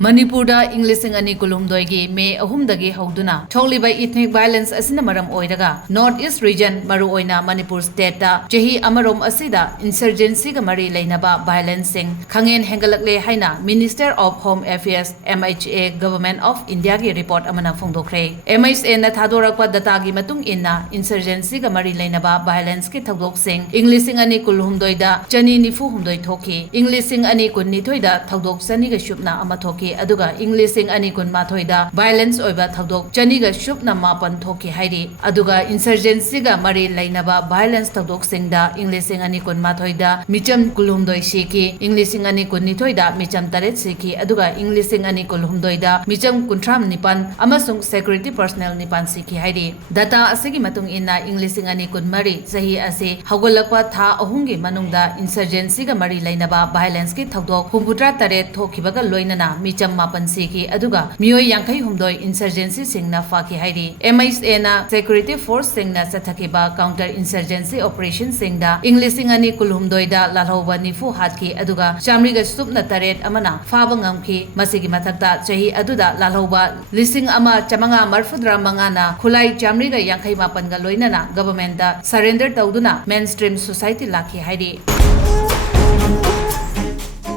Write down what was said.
Manipurda Englishing ani kulumdoigi May ahumdagi HOUDUNA Tholiba ethnic violence asina Maram Oiraga North East region maru oina Manipur state da Jahi amarom asida insurgency ga mari Leinaba violence sing Khangen Hengalakli haina Minister of Home Affairs MHA Government of India gi report amana phongdokre MHA na thadorakpa data gi matung inna insurgency ga mari Leinaba violence ki thogdok sing Englishing ani kulhumdoida chani nifu humdoi thoki Englishing ani kunnithoi da thogdok chani ga shupna ama thoki aduga Englishing ani kun mathoida violence oiba thogdok chani ga shupna mapan thoki hairi aduga insurgency ga mari Leinaba violence thogdok singda Englishing ani kun mathoida micham kulhumdoi siki Englishing ani kun nithoida micham taret siki aduga Englishing ani kulhumdoida micham kuntram nipan amasung security personnel nipan siki hairi data asigi matung inna Englishing ani kun mari sahi ase hagolakwa tha ahungi manungda insurgency ga mari Leinaba violence ki thogdok humbutra taret thokibaga loinana micham mapan siki aduga miyoi yankai humdoi insurgency singna faki hairi MHA na security force singna sathakiba counter insurgency operation singda Englishing ani kulhumdoida lalhouba nifu hatki aduga chamriga supna taret amana faba ngamki masigi mathakta chahi aduda lalhouba lising ama chamanga marfudra mangana khulai chamriga yankai mapan ga loinana government da surrender tawduna mainstream society laki hairi